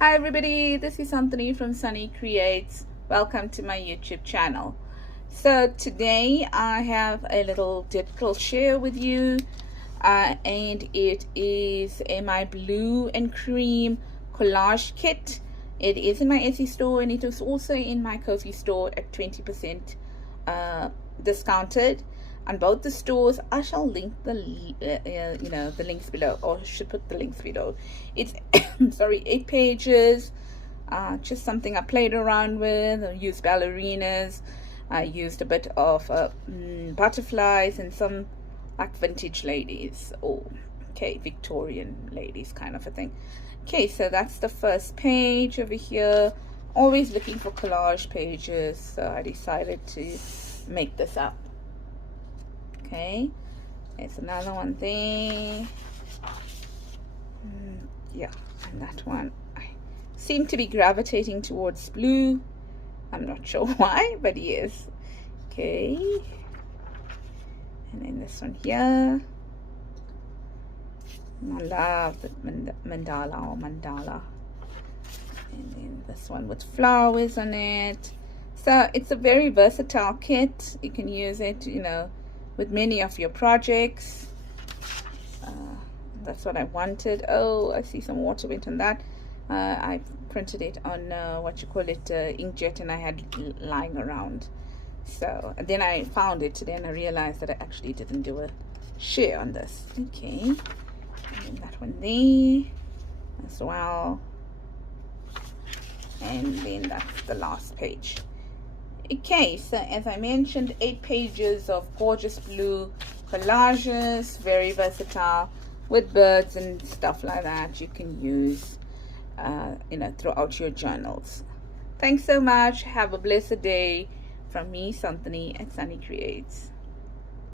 Hi everybody, this is Sannie from Sannie Creates. Welcome to my YouTube channel. So today I have a little digital share with you, and it is my blue and cream collage kit. It is in my Etsy store and it is also in my Kofi store at 20% discounted on both the stores. I shall link the the links below, or should put the links below. It's sorry, 8 pages, just something I played around with. I used ballerinas, I used a bit of butterflies and some like vintage ladies, or okay, Victorian ladies kind of a thing. Okay, so that's the first page over here. Always looking for collage pages, so I decided to make this up. Okay, there's another one there. Yeah, and that one I seem to be gravitating towards blue. I'm not sure why, but yes. Okay, and then this one here. I love the mandala. And then this one with flowers on it. So it's a very versatile kit. You can use it, with many of your projects. That's what I wanted. Oh, I see some water went on that. I printed it on inkjet, and I had lying around. So and then I found it today and I realized that I actually didn't do a share on this. Okay, and that one there as well, and then that's the last page. Okay, so as I mentioned, 8 pages of gorgeous blue collages, very versatile, with birds and stuff like that. You can use throughout your journals. Thanks so much. Have a blessed day from me, Sannie at Sannie Creates.